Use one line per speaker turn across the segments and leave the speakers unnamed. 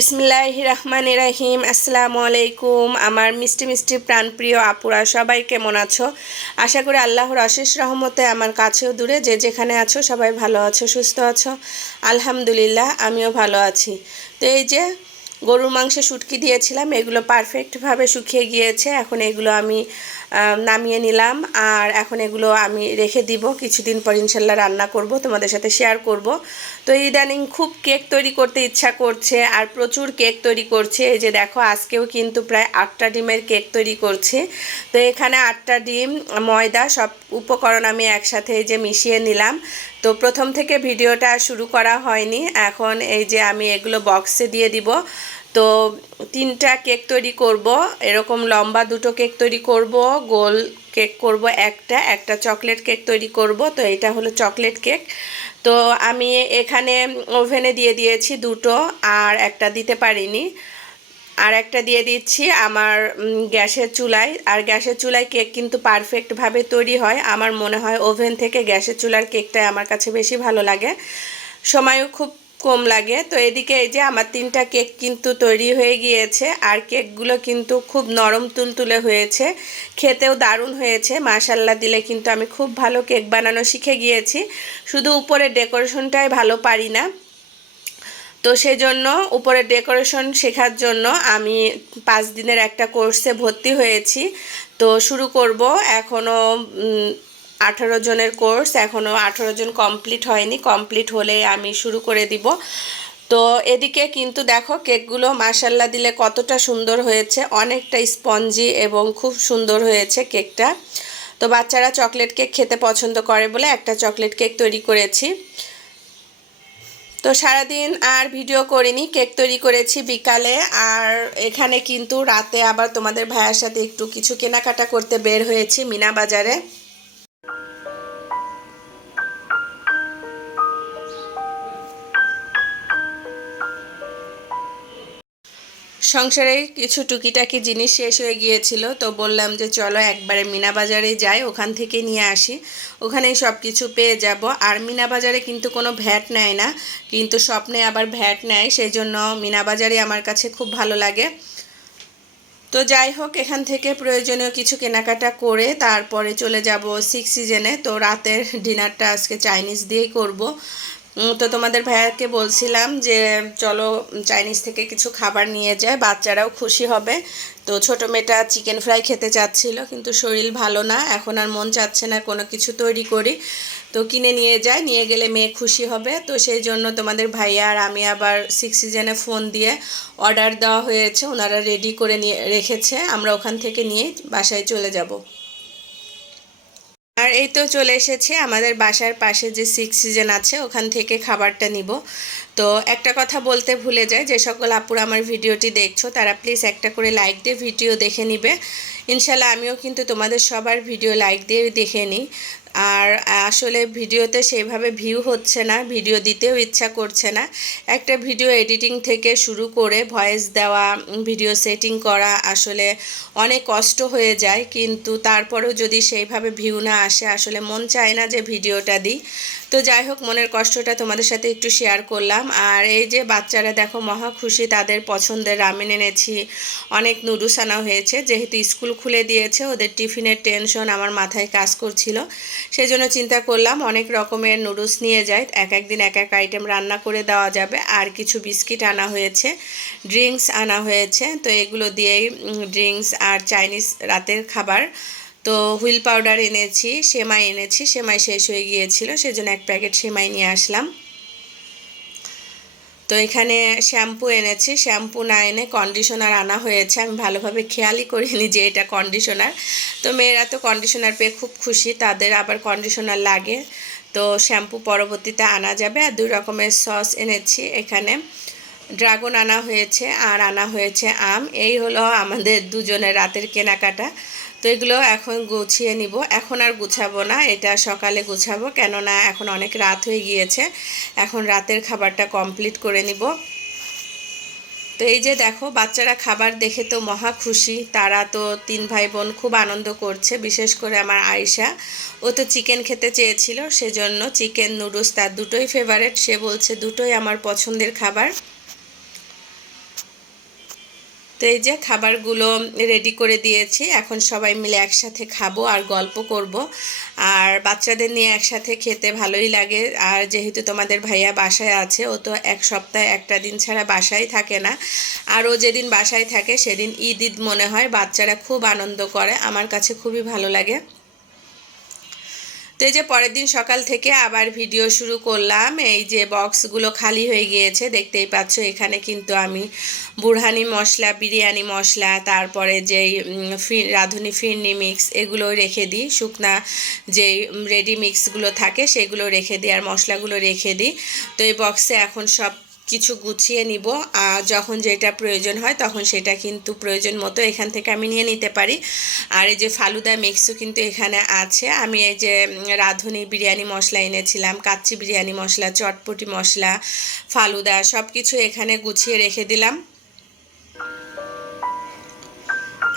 বিসমিল্লাহ রহমান রাহিম, আসসালামু আলাইকুম। আমার মিষ্টি মিষ্টি প্রাণপ্রিয় আপুরা, সবাই কেমন আছো? আশা করি আল্লাহর অশেষ রহমতে আমার কাছেও দূরে, যে যেখানে আছো সবাই ভালো আছো, সুস্থ আছো। আলহামদুলিল্লাহ, আমিও ভালো আছি। তো এই যে গরুর মাংসে শুটকি দিয়েছিলাম, এগুলো পারফেক্টভাবে শুকিয়ে গিয়েছে। এখন এগুলো আমি নামিয়ে নিলাম। আর এখন এগুলো আমি রেখে দিব। কিছুদিন পর ইনশাল্লাহ রান্না করব, তোমাদের সাথে শেয়ার করব। তো ইদানিং খুব কেক তৈরি করতে ইচ্ছা করছে আর প্রচুর কেক তৈরি করছে। এই যে দেখো, আজকেও কিন্তু প্রায় আটটা ডিমের কেক তৈরি করছে। তো এখানে আটটা ডিম, ময়দা সব উপকরণ আমি একসাথে এই যে মিশিয়ে নিলাম। তো প্রথম থেকে ভিডিওটা শুরু করা হয়নি। এখন এই যে আমি এগুলো বক্সে দিয়ে দিব। তো তিনটা কেক তৈরি করব। এরকম লম্বা দুটো কেক তৈরি করব, গোল কেক করব একটা একটা চকলেট কেক তৈরি করব। তো এটা হলো চকলেট কেক। তো আমি এখানে ওভেনে দিয়ে দিয়েছি দুটো, আর একটা দিতে পারিনি। আর একটা দিয়ে দিচ্ছি আমার গ্যাসের চুলায়। আর গ্যাসের চুলায় কেক কিন্তু পারফেক্টভাবে তৈরি হয়। আমার মনে হয় ওভেন থেকে গ্যাসের চুলার কেকটাই আমার কাছে বেশি ভালো লাগে। সময়ও খুব কম লাগে। তো এদিকে এই যে আমার তিনটা কেক কিন্তু তৈরি হয়ে গিয়েছে আর কেকগুলো কিন্তু খুব নরম তুলতুলে হয়েছে। খেতেও দারুণ হয়েছে। মাশাল্লাহ দিলে কিন্তু আমি খুব ভালো কেক বানানো শিখে গিয়েছি। শুধু উপরে ডেকোরেশনটাই ভালো পারি না। তো সেই জন্য উপরে ডেকোরেশন শেখার জন্য আমি পাঁচ দিনের একটা কোর্সে ভর্তি হয়েছি। তো শুরু করব এখনও আঠারো জনের কোর্স এখনও আঠারো জন কমপ্লিট হয়নি। কমপ্লিট হলে আমি শুরু করে দিব। তো এদিকে কিন্তু দেখো, কেকগুলো মাসাল্লা দিলে কতটা সুন্দর হয়েছে। অনেকটা স্পঞ্জি এবং খুব সুন্দর হয়েছে কেকটা। তো বাচ্চারা চকলেট কেক খেতে পছন্দ করে বলে একটা চকলেট কেক তৈরি করেছি। তো সারাদিন আর ভিডিও করিনি, কেক তৈরি করেছি বিকালে। আর এখানে কিন্তু রাতে আবার তোমাদের ভাইয়ের সাথে একটু কিছু কেনাকাটা করতে বের হয়েছি মিনা বাজারে। সংসারে কিছু টুকিটাকি জিনিস শেষ হয়ে গিয়েছিল, তো বললাম যে চলো একবারে মিনা বাজারে যাই, ওখান থেকে নিয়ে আসি। ওখানেই সব কিছু পেয়ে যাব। আর মিনা বাজারে কিন্তু কোনো ভ্যাট নেয় না, কিন্তু স্বপ্নে আবার ভ্যাট নেয় সেই জন্য মিনা বাজারে আমার কাছে খুব ভালো লাগে। তো যাই হোক, এখান থেকে প্রয়োজনীয় কিছু কেনাকাটা করে তারপরে চলে যাব সিক্স সিজনে, তো রাতের ডিনারটা আজকে চাইনিজ দিয়েই করব। তো তোমাদের ভাইয়াকে বলছিলাম যে, চলো চাইনিজ থেকে কিছু খাবার নিয়ে যায়, বাচ্চারাও খুশি হবে। তো ছোটো মেয়েটা চিকেন ফ্রাই খেতে চাচ্ছিল, কিন্তু শরীর ভালো না, এখন আর মন চাচ্ছে না কোনো কিছু তৈরি করি। তো কিনে নিয়ে যায়, নিয়ে গেলে মেয়ে খুশি হবে। তো সেই জন্য তোমাদের ভাইয়া আর আমি আবার সিক্স সিজনে ফোন দিয়ে অর্ডার দেওয়া হয়েছে, ওনারা রেডি করে নিয়ে, রেখেছে। আমরা ওখান থেকে নিয়ে বাসায় চলে যাব। আর এই তো চলে এসেছে আমাদের বাসার পাশে যে সিক্স সিজন আছে, ওখান থেকে খাবারটা নিব। তো একটা কথা বলতে ভুলে যায় যে সকল আপুরা আমার ভিডিওটি দেখছ, তারা প্লিজ একটা করে লাইক দিয়ে ভিডিও দেখে নিবে। ইনশাল্লাহ আমিও কিন্তু তোমাদের সবার ভিডিও লাইক দিয়ে দেখে নিই। আর আসলে ভিডিওতে সেভাবে ভিউ হচ্ছে না ভিডিও দিতেও ইচ্ছা করছে না। একটা ভিডিও এডিটিং থেকে শুরু করে ভয়েস দেওয়া ভিডিও সেটিং করা আসলে অনেক কষ্ট হয়ে যায়। কিন্তু তারপরেও যদি সেইভাবে ভিউ না আসে, আসলে মন চায় না যে ভিডিওটা দিই। তো যাই হোক, মনের কষ্টটা তোমাদের সাথে একটু শেয়ার করলাম। আর এই যে বাচ্চারা দেখো, মহা খুশি, তাদের পছন্দের রামেন এনেছি। অনেক নুডলস আনা হয়েছে, যেহেতু স্কুল খুলে দিয়েছে, ওদের টিফিনের টেনশন আমার মাথায় কাজ করছিল। সেই জন্য চিন্তা করলাম, অনেক রকমের নুডলস নিয়ে যায় এক একদিন এক এক আইটেম রান্না করে দেওয়া যাবে। আর কিছু বিস্কিট আনা হয়েছে ড্রিঙ্কস আনা হয়েছে। তো এগুলো দিয়েই ড্রিঙ্কস আর চাইনিজ রাতের খাবার তো হুইল পাউডার এনেছি, সেমাই এনেছি, সেমাই শেষ হয়ে গিয়েছিল, সেজন্য এক প্যাকেট সেমাই নিয়ে আসলাম। তো এখানে শ্যাম্পু এনেছি, শ্যাম্পু না এনে কন্ডিশনার আনা হয়েছে, আমি ভালোভাবে খেয়ালই করিনি যে এটা কন্ডিশনার তো মেয়েরা তো কন্ডিশনার পেয়ে খুব খুশি, তাদের আবার কন্ডিশনার লাগে। তো শ্যাম্পু পরবর্তীতে আনা যাবে, আর দুই রকমের সস এনেছি এখানে। ড্রাগন আনা হয়েছে, আর আনা হয়েছে আম। এই হলো আমাদের দুজনের রাতের কেনাকাটা। তো এগুলো এখন গুছিয়ে নিব। এখন আর গুছাবো না, এটা সকালে গুছাবো। কেননা এখন অনেক রাত হয়ে গিয়েছে, এখন রাতের খাবারটা কমপ্লিট করে নিব। তো এই যে দেখো, বাচ্চারা খাবার দেখে তো মহা খুশি। তারা তো তিন ভাই বোন খুব আনন্দ করছে, বিশেষ করে আমার আয়শা। ও তো চিকেন খেতে চেয়েছিল, সেজন্য চিকেন নুডলস তার দুটোই ফেভারেট সে বলছে, দুটোই আমার পছন্দের খাবার। তো এই যে খাবারগুলো রেডি করে দিয়েছি, এখন সবাই মিলে একসাথে খাব আর গল্প করব। আর বাচ্চাদের নিয়ে একসাথে খেতে ভালোই লাগে। আর যেহেতু তোমাদের ভাইয়া বাসায় আছে, ও তো এক সপ্তাহে একটা দিন ছাড়া বাসায় থাকে না। আর ও যেদিন বাসায় থাকে, সেদিন ঈদ ঈদ মনে হয়, বাচ্চারা খুব আনন্দ করে। আমার কাছে খুবই ভালো লাগে। তো এই যে পরের দিন সকাল থেকে আবার ভিডিও শুরু করলাম। এই যে বক্সগুলো খালি হয়ে গিয়েছে, দেখতেই পাচ্ছ এখানে কিন্তু আমি বুড়হানি মশলা, বিরিয়ানি মশলা, তারপরে যেই রাঁধুনি ফিরনি মিক্স এগুলো রেখে দিই। শুকনা যেই রেডি মিক্সগুলো থাকে সেগুলো রেখে দিই আর মশলাগুলো রেখে দিই। তো এই বক্সে এখন সব কিছু গুছিয়ে নিব, আর যখন যেটা প্রয়োজন হয় তখন সেটা কিন্তু প্রয়োজন মতো এখান থেকে আমি নিয়ে নিতে পারি। আর এই যে ফালুদা মিক্সও কিন্তু এখানে আছে। আমি এই যে রাঁধুনি বিরিয়ানি মশলা এনেছিলাম, কাচ্চি বিরিয়ানি মশলা, চটপটি মশলা, ফালুদা সব কিছু এখানে গুছিয়ে রেখে দিলাম।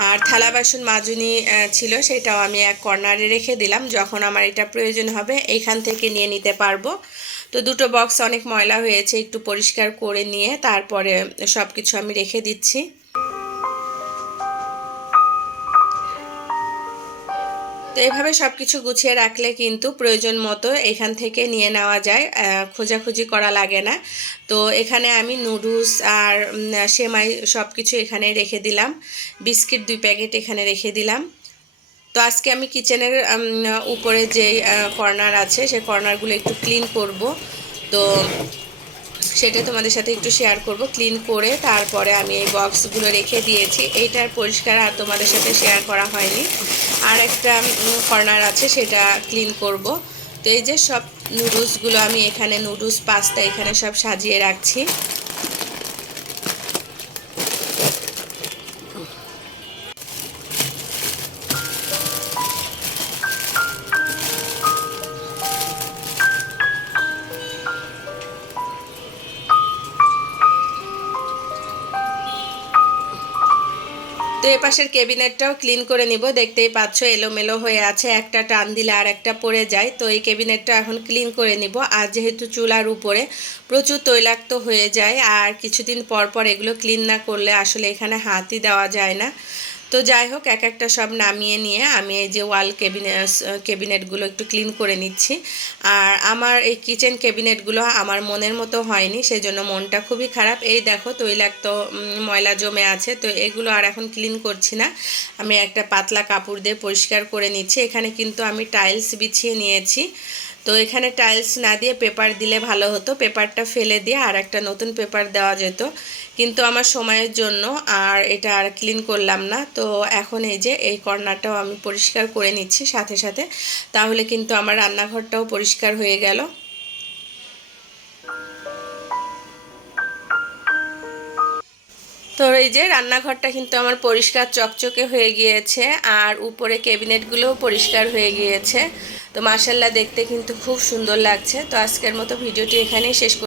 আর থালা বাসন মাজুনি ছিল সেটাও আমি এক কর্নারে রেখে দিলাম। যখন আমার এটা প্রয়োজন হবে এইখান থেকে নিয়ে নিতে পারব। তো দুটো বক্স অনেক ময়লা হয়েছে, একটু পরিষ্কার করে নিয়ে তারপরে সব কিছু আমি রেখে দিচ্ছি। তো এভাবে সব কিছু গুছিয়ে রাখলে কিন্তু প্রয়োজন মতো এখান থেকে নিয়ে নেওয়া যায় খোঁজাখুঁজি করা লাগে না। তো এখানে আমি নুডলস আর সেমাই সব কিছু এখানে রেখে দিলাম। বিস্কিট দুই প্যাকেট এখানে রেখে দিলাম। তো আজকে আমি কিচেনের উপরে যে কর্নার আছে, সেই কর্নারগুলো একটু ক্লিন করব। তো সেটা তোমাদের সাথে একটু শেয়ার করব। ক্লিন করে তারপরে আমি এই বক্সগুলো রেখে দিয়েছি। এইটার পরিষ্কার আর তোমাদের সাথে শেয়ার করা হয়নি। আর একটা কর্নার আছে, সেটা ক্লিন করব। তো এই যে সব নুডলসগুলো আমি এখানে, নুডলস, পাস্তা এখানে সব সাজিয়ে রাখছি। তো এ পাশের ক্যাবিনেটটাও ক্লিন করে নিব। দেখতেই পাচ্ছ, এলোমেলো হয়ে আছে। একটা টান দিলে আর একটা পড়ে যায়। তো এই ক্যাবিনেটটা এখন ক্লিন করে নিব। আর যেহেতু চুলার উপরে প্রচুর তৈলাক্ত হয়ে যায়, আর কিছুদিন পর পর এগুলো ক্লিন না করলে আসলে এখানে হাতই দেওয়া যায় না। তো যাই হোক, এক একটা সব নামিয়ে নিয়ে আমি এই যে ওয়াল ক্যাবিনেট ক্যাবিনেটগুলো একটু ক্লিন করে নিচ্ছি। আর আমার এই কিচেন ক্যাবিনেটগুলো আমার মনের মতো হয়নি সেই জন্য মনটা খুবই খারাপ। এই দেখো তৈলাক্ত ময়লা জমে আছে, তো এগুলো আর এখন ক্লিন করছি না। আমি একটা পাতলা কাপড় দিয়ে পরিষ্কার করে নিচ্ছি। এখানে কিন্তু আমি টাইলস বিছিয়ে নিয়েছি। তো এখানে টাইলস না দিয়ে পেপার দিলে ভালো হতো। পেপারটা ফেলে দিয়ে আর একটা নতুন পেপার দেওয়া যেত। কিন্তু আমার সময়ের জন্য আর এটা আর ক্লিন করলাম না। তো এখন এই যে এই কর্নারটাও আমি পরিষ্কার করে নিচ্ছি সাথে সাথে। তাহলে কিন্তু আমার রান্নাঘরটাও পরিষ্কার হয়ে গেল। তো এই যে রান্নাঘরটা কিন্তু আমার পরিষ্কার চকচকে হয়ে গিয়েছে, আর উপরে ক্যাবিনেটগুলোও পরিষ্কার হয়ে গিয়েছে। তো মার্শাল্লাহ দেখতে কিন্তু খুব সুন্দর লাগছে। তো আজকের মতো ভিডিওটি এখানেই শেষ